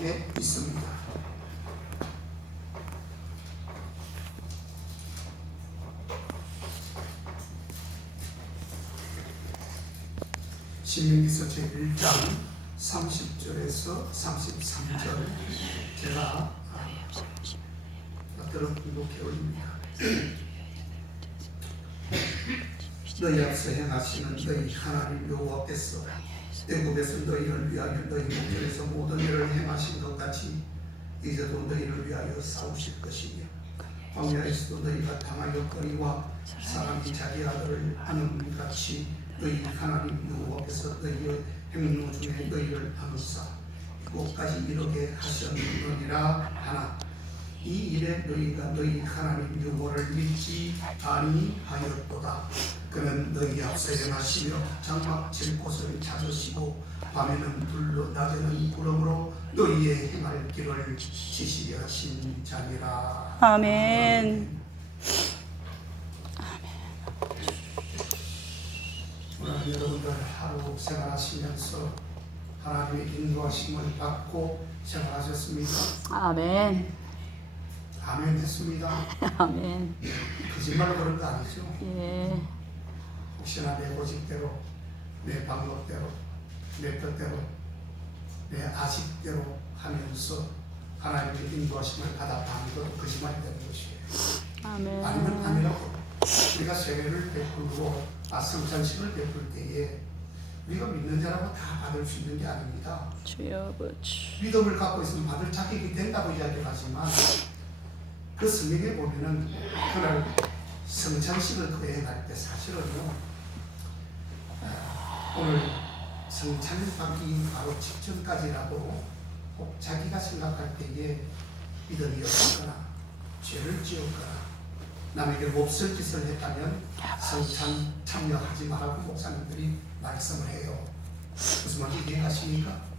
속에 있습니다. 신명기서 제1장 30절에서 33절 제가 들어보게 올립니다. 너희 앞서 행하시는 너희 하나님 여호와께서 애굽에서 너희를 위하여 너희 목전에서 모든 일을 행하신 것 같이 이제도 너희를 위하여 싸우실 것이며 광야에서도 너희가 당하였거니와 사람이 자기 아들을 하는 같이 너희 하나님 여호와께서 너희의 행로 중에 너희를 하노사 그곳까지 이르게 하셨느니라 하나 이 일에 너희가 너희 하나님 여호와를 믿지 아니하였도다. 그는 너희 앞서 행하시며 장막 칠 곳을 찾으시고 밤에는 불로 낮에는 구름으로 너희의 행할 길을 지시게 하신 자니라. 아멘. 오늘 여러분들 하루 생활하시면서 하나님의 인도하심을 받고 생활하셨습니까? 아멘. 아멘 됐습니다. 아멘. 거짓말 그런 거 아니죠? 예. 혹시나 내 고집대로, 내 방법대로, 내 뜻대로, 내 아식대로 하면서 하나님의 인도하심을 받았다는 것도 거짓말이 되는 것이에요. 아멘. 아니면 아니라고. 우리가 세례를 베풀고 성찬식을 베풀 때에 우리가 믿는 자라고 다 받을 수 있는 게 아닙니다. 주여 아버지. 믿음을 갖고 있으면 받을 자격이 된다고 이야기하지만 그 성경에 보면은 그날 성찬식을 거행할 때 사실은요 오늘 성찬을 받기 바로 직전까지라도 꼭 자기가 생각할 때에 믿음이 없거나 죄를 지었거나 남에게 몹쓸 짓을 했다면 성찬 참여하지 말라고 목사님들이 말씀을 해요. 무슨 말인지 이해하십니까?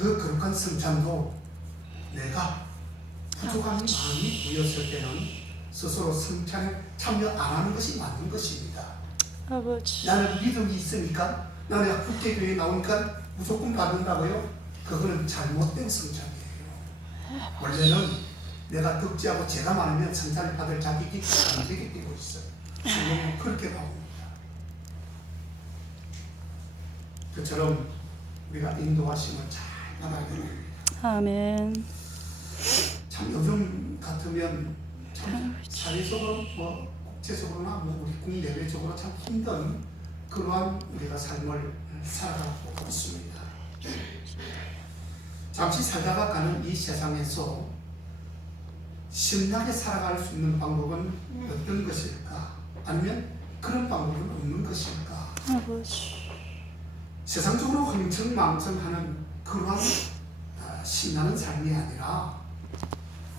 그 거룩한 성찬도 내가 부족한 마음이 보였을 때는 스스로 성찬에 참여 안 하는 것이 맞는 것입니다. 아버지. 나는 믿음이 있으니까 나는 국제교회에 나오니까 무조건 받는다고요? 그거는 잘못된 성찬이에요. 원래는 내가 덕지하고 죄가 많으면 성찬을 받을 자격이 안 되게 되고 있어요. 성경은 그렇게 나옵니다. 그처럼 우리가 인도하심을 잘 받아야 됩니다. 아멘. 참 요즘 같으면 참 사회적으로 국제적으로나 우리 국내외적으로 참 힘든 그러한 우리가 삶을 살아가고 있습니다. 잠시 살다가 가는 이 세상에서 신나게 살아갈 수 있는 방법은 어떤 것일까? 아니면 그런 방법은 없는 것일까? 아버지. 세상적으로 흥청망청하는 그러한 신나는 삶이 아니라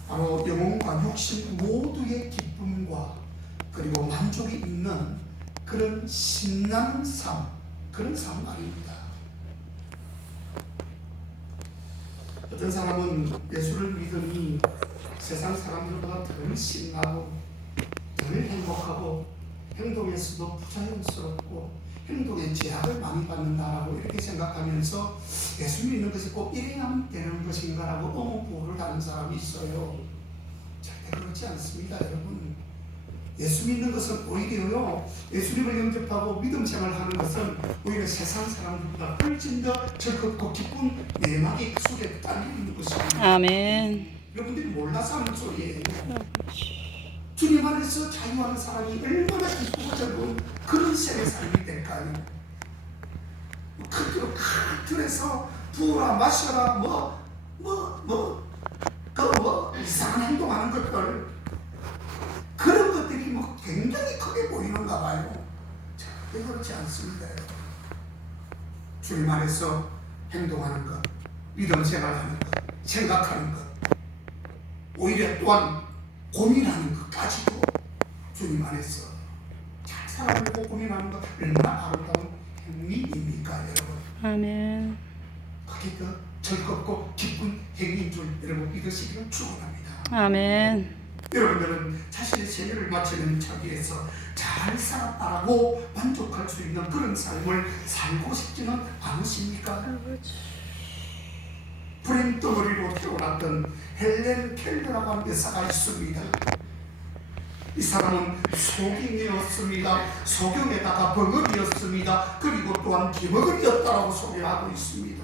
바로 영혼과 육신 모두의 기쁨과 그리고 만족이 있는 그런 신나는 삶, 그런 삶 아닙니다. 어떤 사람은 예수를 믿으니 세상 사람들보다 덜 신나고 덜 행복하고 행동에서도 부자연스럽고 행동에 제약을 많이 받는다라고 이렇게 생각하면서 예수 믿는 것이 꼭 이래야만 되는 것인가라고 어부를 하는 사람이 있어요. 절대 그렇지 않습니다, 여러분. 예수 믿는 것은 오히려요, 예수님을 영접하고 믿음 생활하는 것은 오히려 세상 사람들보다 훨씬 더 즐겁고 기쁜 내막의 속에 딸려 있는 것입니다. 아멘. 여러분들이 몰라서 하는 소리예요. 아버지. 주님 안에서 자유하는 사람이 얼마나 기쁘고 즐거운 그런 생의 삶이 될까요? 그대로 큰 틀에서 부어라 마셔라 이상한 행동하는 것들 그런 것들이 굉장히 크게 보이는가 봐요. 절대 그렇지 않습니다. 주님 안에서 행동하는 것, 믿음 생활하는 것, 생각하는 것, 오히려 또한 고민하는 것까지도 주님 안에서 잘 살아보고 고민하는 것 얼마나 아름다운 행위입니까, 여러분? 아멘. 그게 더 즐겁고 기쁜 행위인 줄 여러분 믿으시기를 축원합니다. 아멘. 여러분들은 자신의 생애를 마치는 자리에서 잘 잘 살았다라고 만족할 수 있는 그런 삶을 살고 싶지는 않으십니까? 아버지. 불행덩어리로 태어났던 헬렌 켈러라고 하는 여사가 있습니다. 이 사람은 소경이었습니다. 소경에다가 벙어리였습니다. 그리고 또한 기머거리였다라고 소개하고 있습니다.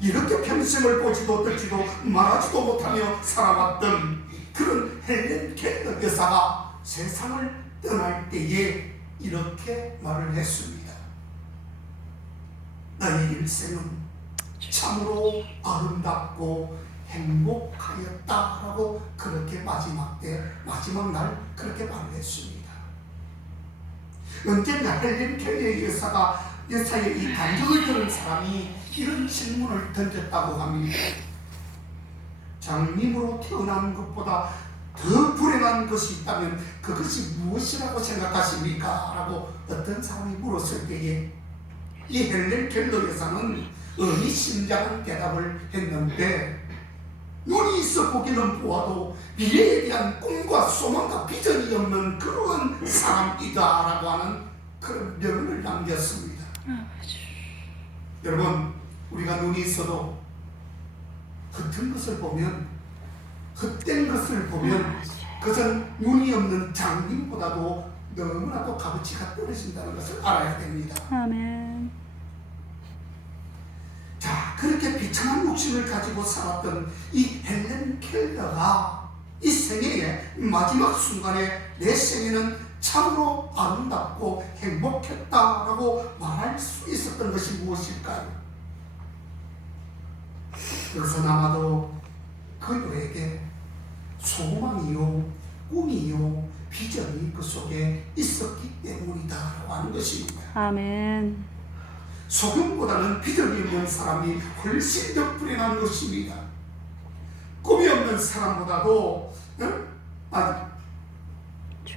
이렇게 평생을 보지도 듣지도 말하지도 못하며 살아왔던 그런 헬렌 켈러 여사가 세상을 떠날 때에 이렇게 말을 했습니다. 나의 일생은 참으로 아름답고 행복하였다라고 그렇게 마지막 날 그렇게 말을 했습니다. 언젠가 헬렌 켈러의 여사의 이 간증을 들은 사람이 이런 질문을 던졌다고 합니다. 장님으로 태어난 것보다 더 불행한 것이 있다면 그것이 무엇이라고 생각하십니까? 라고 어떤 사람이 물었을 때에 이 헬렌 켈러 여사는 의미심장한 대답을 했는데, 눈이 있어 보기는 보아도 미래에 대한 꿈과 소망과 비전이 없는 그러한 사람이다라고 하는 그런 명언을 남겼습니다. 여러분, 우리가 눈이 있어도 헛된 것을 보면, 헛된 것을 보면 그것은 눈이 없는 장님보다도 너무나도 값어치가 떨어진다는 것을 알아야 됩니다. 아멘. 자, 그렇게 비참한 욕심을 가지고 살았던 이 헬렌 켈러가 이 생애의 마지막 순간에 내 생애는 참으로 아름답고 행복했다라고 말할 수 있었던 것이 무엇일까요? 그것은 아마도 그녀에게 소망이요, 꿈이요, 비전이 그 속에 있었기 때문이다라고 하는 것입니다. 아멘. 소금보다는 비전이 없는 사람이 훨씬 더 불행한 것입니다. 꿈이 없는 사람보다도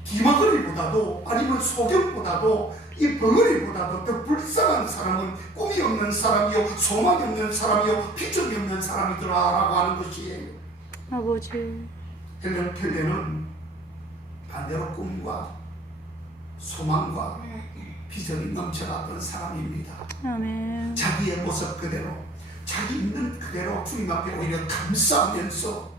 기마거리보다도 아니면 소금보다도 이 벙어리보다도 더 불쌍한 사람은 꿈이 없는 사람이요, 소망이 없는 사람이요, 비전이 없는 사람이더라라고 하는 것이에요. 아버지. 헬렌 켈러는 반대로 꿈과 소망과 비전이 넘쳐났던 사람입니다. 아멘. 자기의 모습 그대로, 자기 있는 그대로 주님 앞에 오히려 감사하면서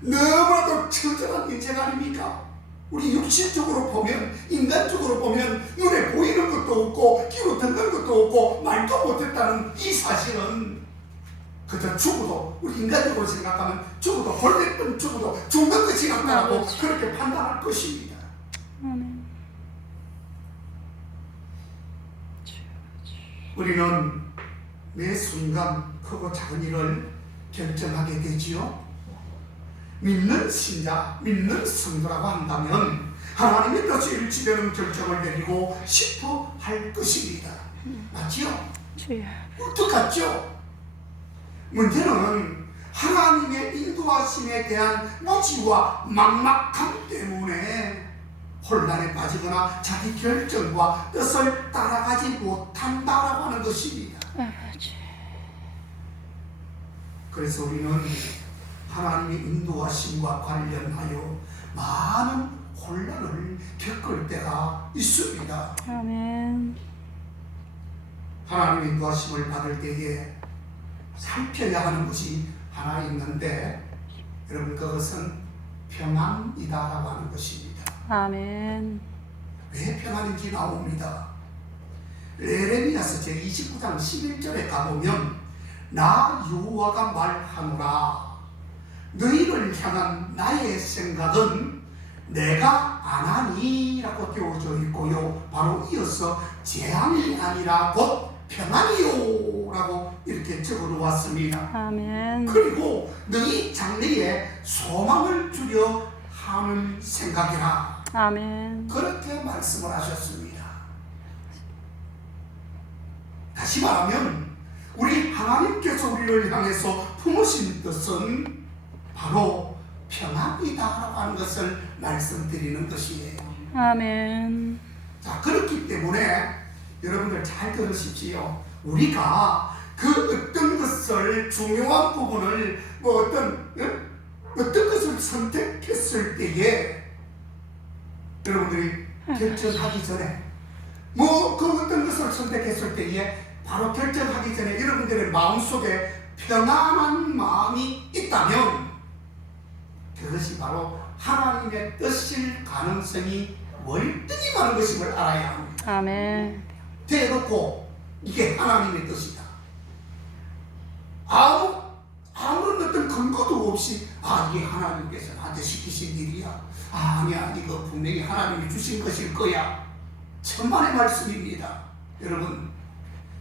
너무나도 처절한 인생 아닙니까? 우리 육신적으로 보면, 인간적으로 보면 눈에 보이는 것도 없고 귀로 듣는 것도 없고 말도 못했다는 이 사실은 그저 죽어도, 우리 인간적으로 생각하면 죽어도, 벌레뿐 죽어도 죽는 것이 같다고 그렇게 판단할 것입니다. 아멘. 우리는 매 순간 크고 작은 일을 결정하게 되지요. 믿는 신자, 믿는 성도라고 한다면 하나님의 뜻에 일치되는 결정을 내리고 싶어 할 것입니다. 맞지요? 주여. 어떡하죠? 문제는 하나님의 인도하심에 대한 무지와 막막함 때문에 혼란에 빠지거나 자기 결정과 뜻을 따라가지 못한다라고 하는 것입니다. 아버지. 그래서 우리는 하나님의 인도하심과 관련하여 많은 혼란을 겪을 때가 있습니다. 아멘. 하나님의 인도하심을 받을 때에 살펴야 하는 것이 하나 있는데, 여러분, 그것은 평안이다라고 하는 것입니다. 아멘. 왜 평안인지 나옵니다. 예레미야서 제29장 11절에 가보면 나 여호와가 말하노라, 너희를 향한 나의 생각은 내가 안 하니 라고 되어져 있고요, 바로 이어서 재앙이 아니라 곧 평안이요 라고 이렇게 적어 놓았습니다. 아멘. 그리고 너희 장래에 소망을 주려 하는 생각이라, 아멘. 그렇게 말씀을 하셨습니다. 다시 말하면 우리 하나님께서 우리를 향해서 품으신 뜻은 바로 평안이다라고 하는 것을 말씀드리는 것이에요. 아멘. 자, 그렇기 때문에 여러분들 잘 들으십시오. 우리가 그 어떤 것을, 중요한 부분을 어떤 것을 선택했을 때에 여러분들이 결정하기 전에 뭐 그 어떤 것을 선택했을 때에 바로 결정하기 전에 여러분들의 마음속에 평안한 마음이 있다면 그것이 바로 하나님의 뜻일 가능성이 월등히 많은 것임을 알아야 합니다. 아멘. 대놓고 이게 하나님의 뜻이다. 아무런 어떤 근거도 없이 이게 하나님께서 나한테 시키신 일이야. 아니야, 이거 분명히 하나님이 주신 것일 거야. 천만의 말씀입니다.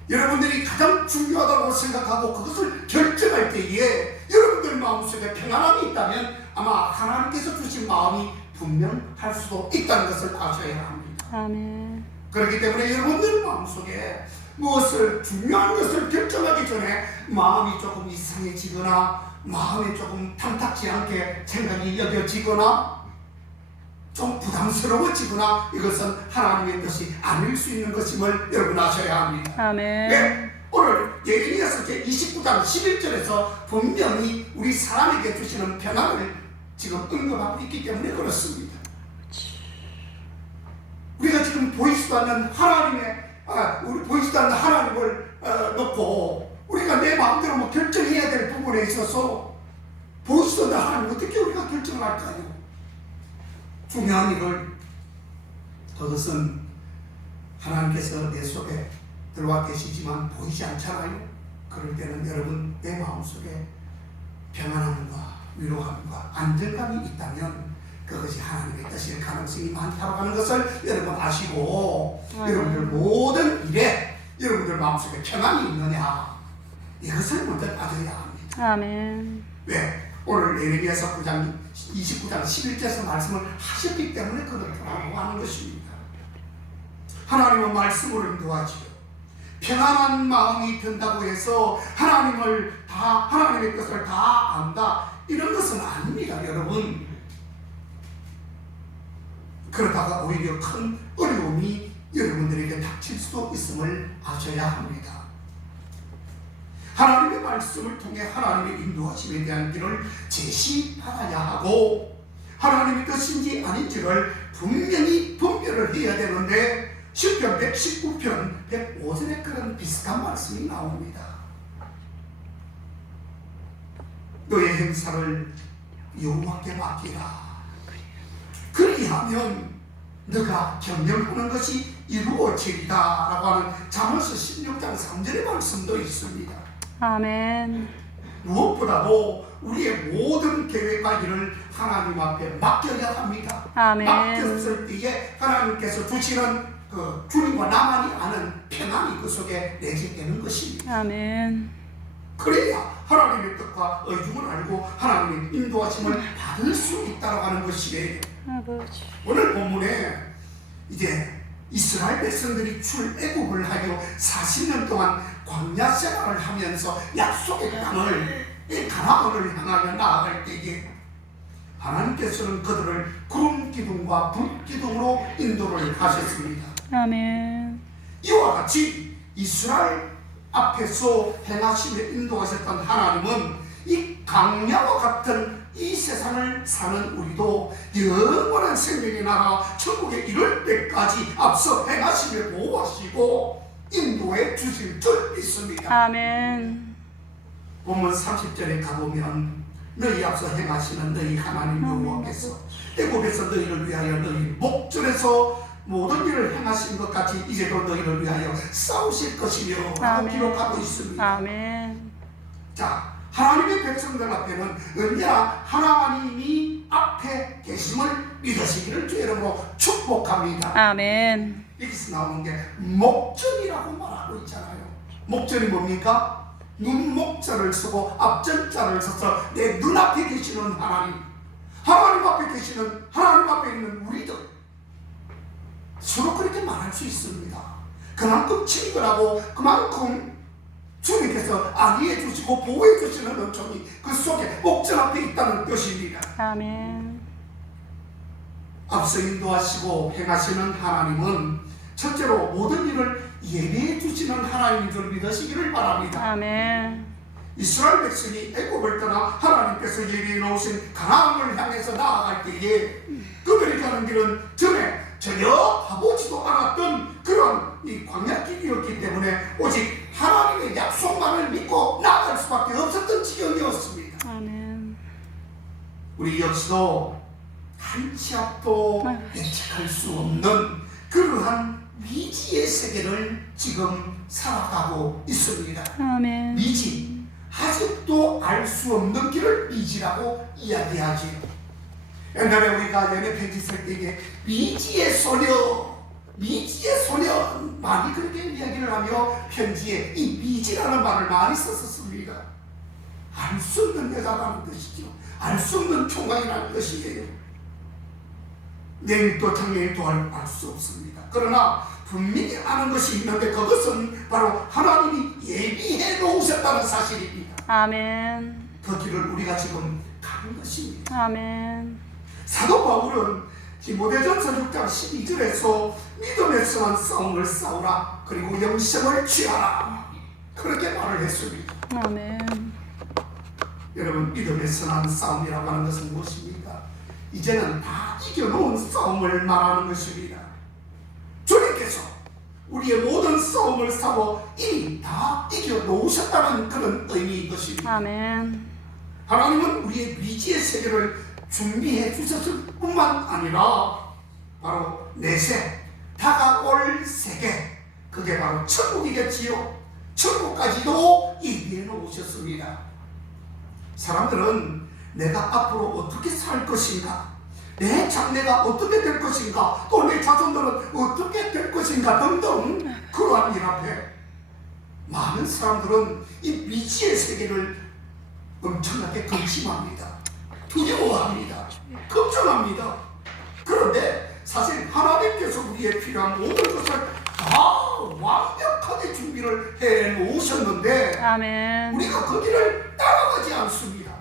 여러분들이 가장 중요하다고 생각하고 그것을 결정할 때에 여러분들 마음속에 평안함이 있다면 아마 하나님께서 주신 마음이 분명할 수도 있다는 것을 아셔야 합니다. 아멘. 그렇기 때문에 여러분들 마음속에 무엇을 중요한 것을 결정하기 전에 마음이 조금 이상해지거나 마음이 조금 탐탁지 않게 생각이 여겨지거나 좀 부담스러워지거나 이것은 하나님의 뜻이 아닐 수 있는 것임을 여러분 아셔야 합니다. 아멘. 네, 오늘 예레미야서 제29장 11절에서 분명히 우리 사람에게 주시는 평안을 지금 언급하고 있기 때문에 그렇습니다. 우리가 지금 보이지도 않는 보이지도 않는 하나님을 놓고 우리가 내 마음대로 뭐 결정해야 될 부분에 있어서 보이지도 않는 하나님 어떻게 우리가 결정을 할까요? 중요한 일을 그것은 하나님께서 내 속에 들어와 계시지만 보이지 않잖아요. 그럴 때는 여러분 내 마음속에 평안함과 위로함과 안정감이 있다면 그것이 하나님의 뜻일 가능성이 많다고 하는 것을 여러분 아시고 여러분들 모든 일에 여러분들 마음속에 평안이 있느냐 이것을 먼저 따져야 합니다. 아멘. 왜? 오늘 예레미야서 29장 11절에서 말씀을 하셨기 때문에 그렇다고 하는 것입니다. 하나님은 말씀으로 인도하지요. 평안한 마음이 든다고 해서 하나님의 뜻을 다 안다 이런 것은 아닙니다, 여러분. 그러다가 오히려 큰 어려움이 여러분들에게 닥칠 수도 있음을 아셔야 합니다. 하나님의 말씀을 통해 하나님의 인도하심에 대한 길을 제시받아야 하고 하나님의 뜻인지 아닌지를 분명히 분별을 해야 되는데 시편 119편 105절에 그런 비슷한 말씀이 나옵니다. 너의 행사를 여호와께 맡기라. 그리하면 너가 경영하는 것이 이루어지리다 라고 하는 잠언서 16장 3절의 말씀도 있습니다. 아멘. 무엇보다도 우리의 모든 계획과 일을 하나님 앞에 맡겨야 합니다. 아멘. 맡겼을 때에 하나님께서 주시는 그 주님과 나만이 아는 평안이 그 속에 내재되는 것입니다. 아멘. 그래야 하나님의 뜻과 의중을 알고 하나님의 인도하심을 받을 수 있다고 하는 것이에요. 아버지. 오늘 본문에 이제 이스라엘 백성들이 출애굽을 하여 40년 동안 광야 생활을 하면서 약속의 땅을 가나안을 향하여 나아갈 때에 하나님께서는 그들을 구름 기둥과 불 기둥으로 인도를 하셨습니다. 아멘. 이와 같이 이스라엘 앞에서 행하시며 인도하셨던 하나님은 이 광야와 같은 이 세상을 사는 우리도 영원한 생명의 나라 천국에 이를 때까지 앞서 행하시며 보호하시고 인도해 주실 줄 믿습니다. 아멘. 본문 30절에 가보면 너희 앞서 행하시는 너희 하나님 여호와께서 애굽에서 너희를 위하여 너희 목전에서 모든 일을 행하신 것 같이 이제도 너희를 위하여 싸우실 것이며 라고 기록하고 있습니다. 아멘. 자, 하나님의 백성들 앞에는 언제나 하나님이 앞에 계심을 믿으시기를 주 이름으로 축복합니다. 아멘. 여기서 나오는 게 목전이라고 말하고 있잖아요. 목전이 뭡니까? 눈목전을 쓰고 앞전자를 써서 내 눈앞에 계시는 하나님 앞에 계시는 하나님 앞에 있는 우리들 서로 그렇게 말할 수 있습니다. 그만큼 친근하고 그만큼 주님께서 안위해 주시고 보호해 주시는 은총이 그 속에 목전 앞에 있다는 뜻입니다. 아멘. 앞서 인도하시고 행하시는 하나님은 첫째로 모든 일을 예배해 주시는 하나님인 줄 믿으시기를 바랍니다. 아멘. 이스라엘 백성이 애굽을 떠나 하나님께서 예비해 놓으신 가나안을 향해서 나아갈 때에 그 그들이 가는 길은 전에 전혀 가보지도 않았던 그런 이 광야길이었기 때문에 오직 하나님의 약속만을 믿고 나아갈 수밖에 없었던 지경이었습니다. 아멘. 우리 역시도 한 치 앞도 예측할 수 없는 그러한 미지의 세계를 지금 살아가고 있습니다. 아멘. 미지, 아직도 알 수 없는 길을 미지라고 이야기하지요. 옛날에 우리가 연애편지 쓸 때 이게 미지의 소녀, 미지의 소녀 많이 그렇게 이야기를 하며 편지에 이 미지라는 말을 많이 썼었습니다. 알 수 없는 여자라는 뜻이죠. 알 수 없는 총각이라는 뜻이에요. 내일도 당내일도 알 수 없습니다. 그러나 분명히 아는 것이 있는데 그것은 바로 하나님이 예비해 놓으셨다는 사실입니다. 아멘. 그 길을 우리가 지금 가는 것입니다. 아멘. 사도 바울은 디모데전서 6장 12절에서 믿음에 선한 싸움을 싸우라 그리고 영생을 취하라 그렇게 말을 했습니다. 아멘. 여러분, 믿음에 선한 싸움이라고 하는 것은 무엇입니까? 이제는 다 이겨놓은 싸움을 말하는 것입니다. 주님께서 우리의 모든 싸움을 싸워 이미 다 이겨놓으셨다는 그런 의미인 것입니다. 아멘. 하나님은 우리의 미지의 세계를 준비해 주셨을 뿐만 아니라 바로 내세 다가올 세계, 그게 바로 천국이겠지요. 천국까지도 예비해 놓으셨습니다. 사람들은 내가 앞으로 어떻게 살 것인가, 내 장래가 어떻게 될 것인가, 또 내 자손들은 어떻게 될 것인가 등등 그러한 일 앞에 많은 사람들은 이 미지의 세계를 엄청나게 근심합니다. 두려워합니다. 걱정합니다. 그런데 사실 하나님께서 우리의 필요한 모든 것을 다 완벽하게 준비를 해 놓으셨는데 아멘. 우리가 그 길을 따라가지 않습니다.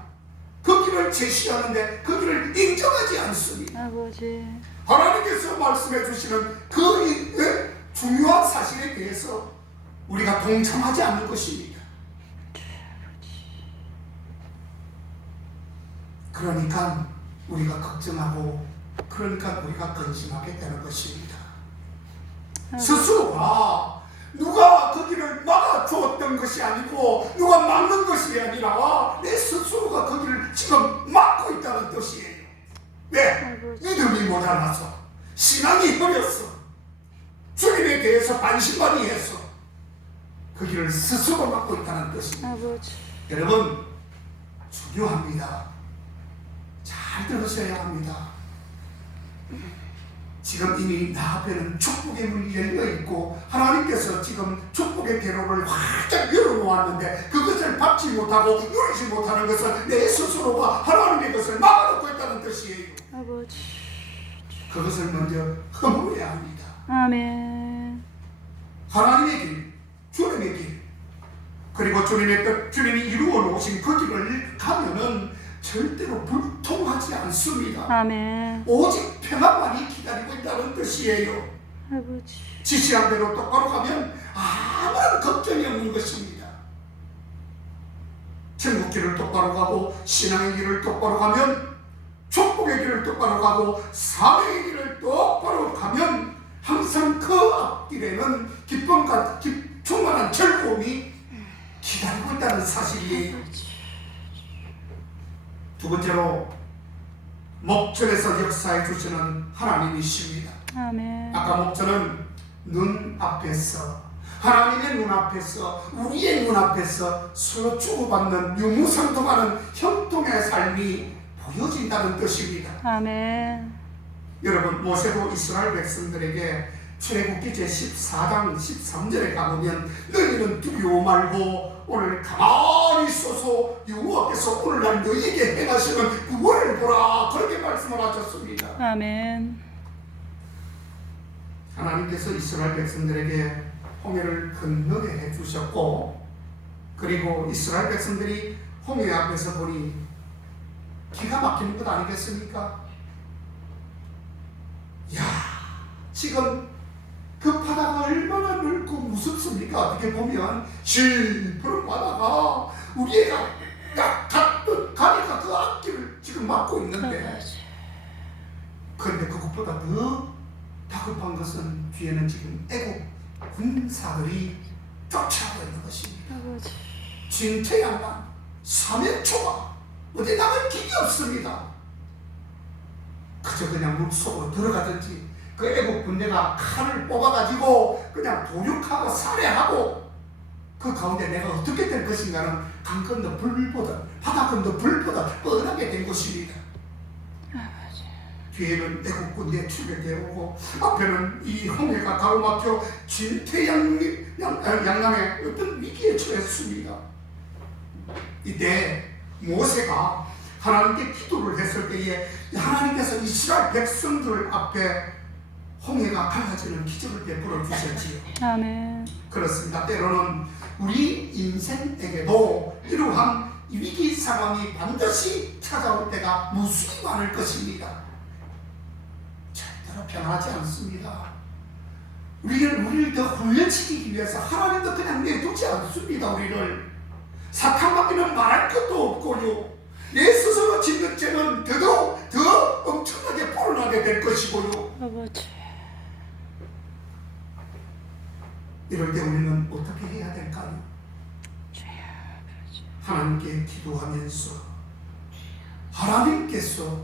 그 길을 제시하는데 그 길을 인정하지 않습니다. 아버지. 하나님께서 말씀해 주시는 그 중요한 사실에 대해서 우리가 동참하지 않는 것입니다. 그러니까 우리가 걱정하고, 그러니까 우리가 근심하게 되는 것입니다. 스스로가 누가 그 길을 막아주었던 것이 아니고 누가 막는 것이 아니라 내 스스로가 그 길을 지금 막고 있다는 뜻이에요. 왜? 믿음이 모자라서, 신앙이 흐렸어, 주님에 대해서 반신반의해서 그 길을 스스로 막고 있다는 뜻입니다. 아버지. 여러분, 중요합니다. 잘 들으셔야 합니다. 지금 이미 나 앞에는 축복의 문이 열려있고 하나님께서 지금 축복의 대로를 활짝 열어놓았는데 그것을 받지 못하고 누리지 못하는 것은 내 스스로가 하나님의 것을 막아놓고 있다는 뜻이에요. 아버지. 그것을 먼저 허물어야 합니다. 아멘. 하나님의 길, 주님의 길, 그리고 주님의 뜻, 주님이 이루어 놓으신 그 길을 가면은 절대로 불통하지 않습니다. 아멘. 오직 평안만이 기다리고 있다는 뜻이에요. 아버지. 지시한 대로 똑바로 가면 아무런 걱정이 없는 것입니다. 천국 길을 똑바로 가고 신앙의 길을 똑바로 가면, 축복의 길을 똑바로 가고 사명의 길을 똑바로 가면 항상 그 앞길에는 기쁨과 충만한 즐거움이 기다리고 있다는 사실이에요. 두 번째로, 목전에서 역사해 주시는 하나님이십니다. 아멘. 아까 목전은 눈앞에서, 하나님의 눈앞에서, 우리의 눈앞에서 서로 주고받는 유무상통하는 형통의 삶이 보여진다는 뜻입니다. 아멘. 여러분, 모세도 이스라엘 백성들에게 출애굽기 제14장 13절에 가보면 너희는 두려워 말고 오늘 가만히 있어서 여호와께서 오늘날 너희에게 행하시는 구원을 보라, 그렇게 말씀을 하셨습니다. 아멘. 하나님께서 이스라엘 백성들에게 홍해를 건너게 해주셨고, 그리고 이스라엘 백성들이 홍해 앞에서 보니 기가 막히는 것 아니겠습니까? 야, 지금 그 바다가 얼마나 넓고 무섭습니까? 어떻게 보면 시퍼런 바다가 우리 애가 딱 갔던 가니까 그 앞길을 지금 막고 있는데, 그런데 그것보다 더 다급한 것은 뒤에는 지금 애국 군사들이 쫓아오고 있는 것입니다. 아버지. 진퇴양난 사면초가 어디 나갈 길이 없습니다. 그저 그냥 물속으로 들어가든지 그 애국 군대가 칼을 뽑아가지고 그냥 도륙하고 살해하고 그 가운데 내가 어떻게 될 것인가는 강 건너 불보다 바다 건너 불보다 뻔하게 된 것입니다. 아버지. 뒤에는 애국 군대 출격해 오고 앞에는 이 홍해가 가로막혀 진퇴양난의 어떤 위기에 처했습니다. 이때 모세가 하나님께 기도를 했을 때에 하나님께서 이스라엘 백성들 앞에 홍해가 갈라지는 기적을 베풀어 주셨지요. 아멘. 그렇습니다. 때로는 우리 인생에게도 이러한 위기 상황이 반드시 찾아올 때가 무수히 많을 것입니다. 절대로 편하지 않습니다. 우리를 더 훈련시키기 위해서 하나님도 그냥 내두지 않습니다. 우리를 사탄밖에는 말할 것도 없고요. 내 스스로 짓는 죄는 더 엄청나게 불어나게 될 것이고요. 아버지. 이럴 때 우리는 어떻게 해야 될까요? 하나님께 기도하면서 하나님께서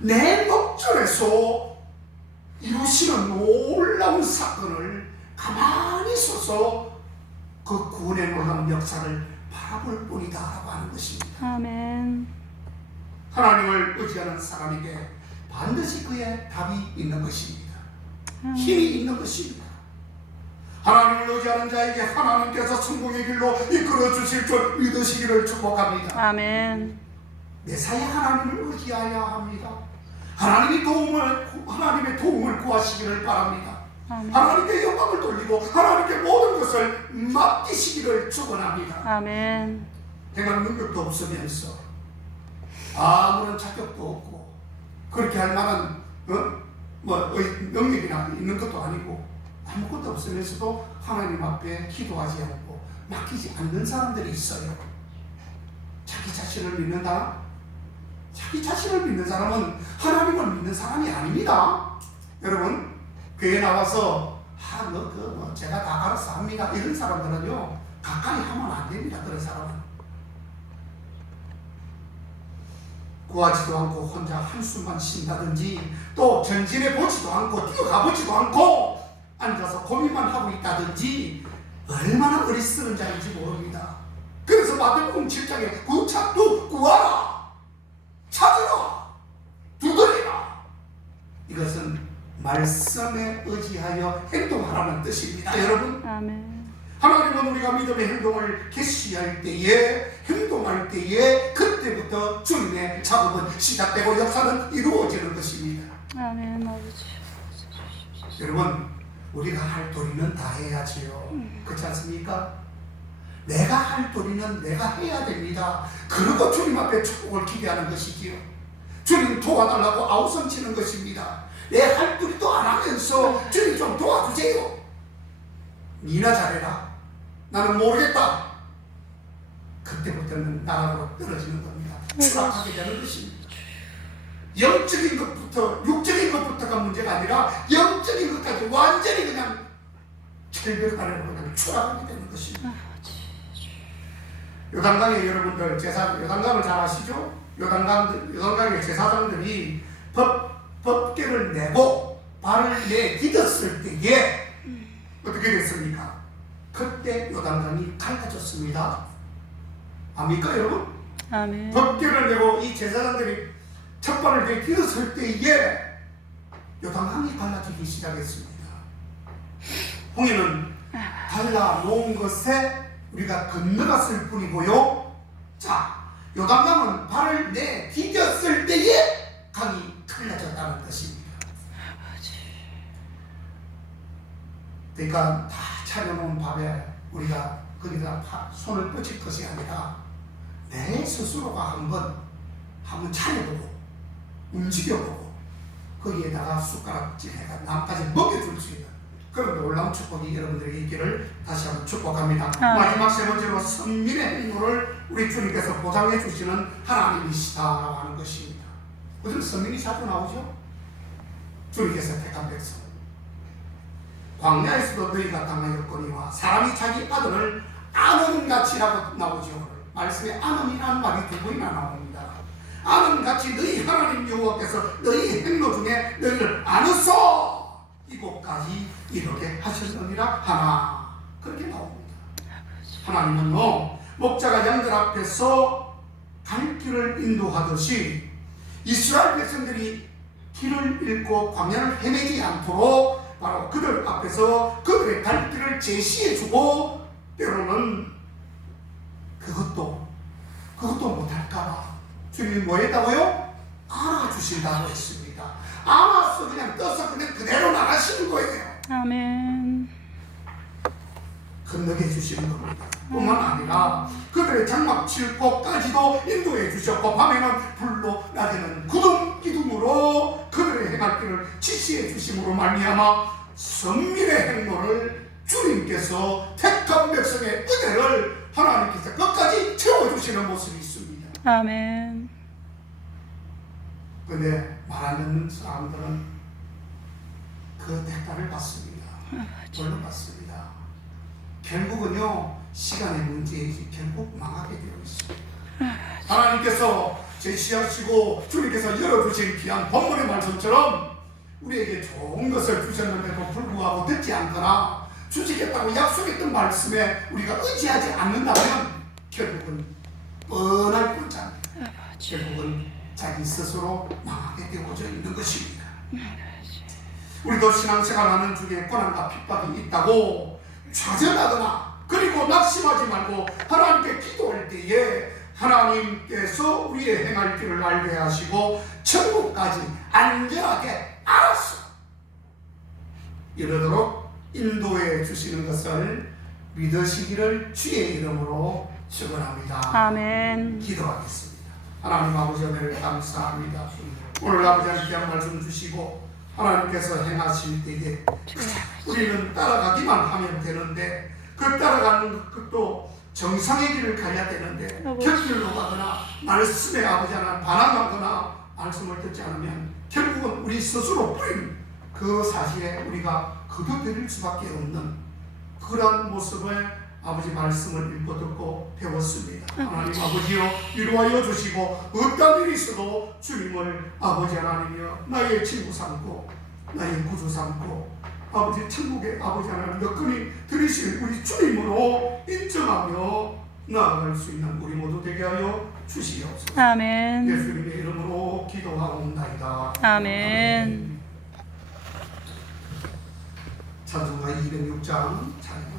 내 목전에서 이루시는 놀라운 사건을 가만히 서서 그 구원의 놀라운 역사를 바라볼 뿐이다 라고 하는 것입니다. 아멘. 하나님을 의지하는 사람에게 반드시 그의 답이 있는 것입니다. 힘이 있는 것입니다. 하나님을 의지하는 자에게 하나님께서 성공의 길로 이끌어 주실 줄 믿으시기를 축복합니다. 아멘. 메사야 하나님을 의지하여야 합니다. 하나님의 도움을 구하시기를 바랍니다. 아멘. 하나님께 영광을 돌리고 하나님께 모든 것을 맡기시기를 축원합니다. 아멘. 행할 능력도 없으면서 아무런 자격도 없고 그렇게 할 만한 능력이나 있는 것도 아니고 아무것도 없으면서도 하나님 앞에 기도하지 않고 맡기지 않는 사람들이 있어요. 자기 자신을 믿는다? 자기 자신을 믿는 사람은 하나님을 믿는 사람이 아닙니다. 여러분, 교회 나와서 제가 다 알아서 합니다. 이런 사람들은요, 가까이 하면 안 됩니다. 그런 사람은. 구하지도 않고 혼자 한숨만 쉰다든지 또 전진해 보지도 않고 뛰어가 보지도 않고 앉아서 고민만 하고 있다든지 얼마나 어리석은 자인지 모릅니다. 그래서 마태복음 7장에 구찾고 구하라, 찾으라, 두드리라. 이것은 말씀에 의지하여 행동하라는 뜻입니다. 여러분, 아멘. 하나님은 우리가 믿음의 행동을 개시할 때에 행동할 때에 그때부터 주님의 작업은 시작되고 역사는 이루어지는 것입니다. 아멘. 아버지. 여러분, 우리가 할 도리는 다 해야지요. 그렇지 않습니까? 내가 할 도리는 내가 해야 됩니다. 그리고 주님 앞에 축복을 기대하는 것이지요. 주님 도와달라고 아우성치는 것입니다. 내 할 도리도 안 하면서 주님 좀 도와주세요. 니나 잘해라. 나는 모르겠다. 그때부터는 나락으로 떨어지는 겁니다. 추락하게 되는 것입니다. 영적인 것부터 육적인 것부터가 문제가 아니라 영적인 것까지 완전히 그냥 철벽하려고 그냥 추락하게 되는 것입니다. 요단강에 여러분들 요단강을 잘 아시죠? 요단강의 제사장들이 법궤를 내고 발을 내딛었을 때에 어떻게 됐습니까? 그때 요단강이 갈라졌습니다. 압니까 여러분? 아멘. 법궤를 내고 이 제사장들이 첫 발을 내딛었을 때에 요단강이 갈라지기 시작했습니다. 홍해는 갈라놓은 것에 우리가 건너갔을 뿐이고요. 자, 요단강은 발을 내딛었을 때에 강이 갈라졌다는 것입니다. 그러니까 다 차려놓은 밥에 우리가 거기다 손을 뻗칠 것이 아니라 내 스스로가 한번 차려보고 움직여보고 거기에다가 숟가락질해가 남까지 먹여줄 수 있는 그런 놀라운 축복이 여러분들에게 있기를 다시 한번 축복합니다. 마지막 세 번째로 선민의 행보를 우리 주님께서 보장해 주시는 하나님이시다라고 하는 것입니다. 요즘 선민이 자주 나오죠? 주님께서 택한 백성. 광야에서도 너희가 당하였거니와 사람이 자기 아들을 아는같이라고 나오죠. 말씀에 아는이라는 말이 두 번이나 나옵니다. 아는같이 너희 하나님 여호와께서 너희 행로 중에 너희를 아느서 이곳까지 이렇게 하셨느니라 하나. 그렇게 나옵니다. 하나님은요, 목자가 양들 앞에서 갈 길을 인도하듯이 이스라엘 백성들이 길을 잃고 광야를 헤매지 않도록 바로 그들 앞에서 그들의 갈 길을 제시해주고, 때로는 그것도 못할까봐 주님이 뭐 했다고요? 알아주신다고 했습니다. 알아서 그냥 떠서 그냥 그대로 나가시는 거예요. 아멘. 건너게 해주시는 겁니다. 뿐만 아니라 그들의 장막 칠 곳까지도 인도해 주셨고, 밤에는 불로 낮에는 기둥으로 그들의 행할 길을 지시해 주심으로 말미암아 선민의 행로를 주님께서 택한 백성의 은혜를 하나님께서 끝까지 채워주시는 모습이 있습니다. 아멘. 그런데 말 안 듣는 사람들은 그 대가를 받습니다. 뭘로 받습니다? 결국은요, 시간의 문제이지 결국 망하게 되어 있습니다. 하나님께서 제시하시고 주님께서 열어주신 귀한 본문의 말씀처럼 우리에게 좋은 것을 주셨는데도 불구하고 듣지 않거나 주시겠다고 약속했던 말씀에 우리가 의지하지 않는다면 결국은 뻔할 뿐입니다. 결국은 자기 스스로 망하게 되어져 있는 것입니다. 우리도 신앙생활하는 중에 고난과 핍박이 있다고 좌절하거나 그리고 낙심하지 말고 하나님께 기도할 때에 하나님께서 우리의 행할 길을 알게 하시고 천국까지 안전하게 알아서 이르도록 인도해 주시는 것을 믿으시기를 주의 이름으로 축원합니다. 아멘. 기도하겠습니다. 하나님 아버지 은혜를 감사합니다. 오늘 아버지 귀한 말씀 주시고 하나님께서 행하실 때에 우리는 따라가기만 하면 되는데 그 따라가는 것도 정상의 길을 가야 되는데 곁길로 가거나 말씀에 아버지 하나님 반항하거나 말씀을 듣지 않으면 결국은 우리 스스로 뿌린 그 사실에 우리가 거둬들일 수밖에 없는 그런 모습을 아버지 말씀을 읽고 듣고 배웠습니다. 하나님 아버지여 위로하여 주시고 어떤 일이 있어도 주님을 아버지 하나님이여 나의 친구 삼고 나의 구주 삼고 아버지 천국의 아버지 하나님 너끈히 들으실 우리 주님으로 인정하며 나아갈 수 있는 우리 모두 되게 하여 주시옵소서. 아멘. 예수님의 이름으로 기도하옵나이다. 아멘. 찬송가 206장 찬양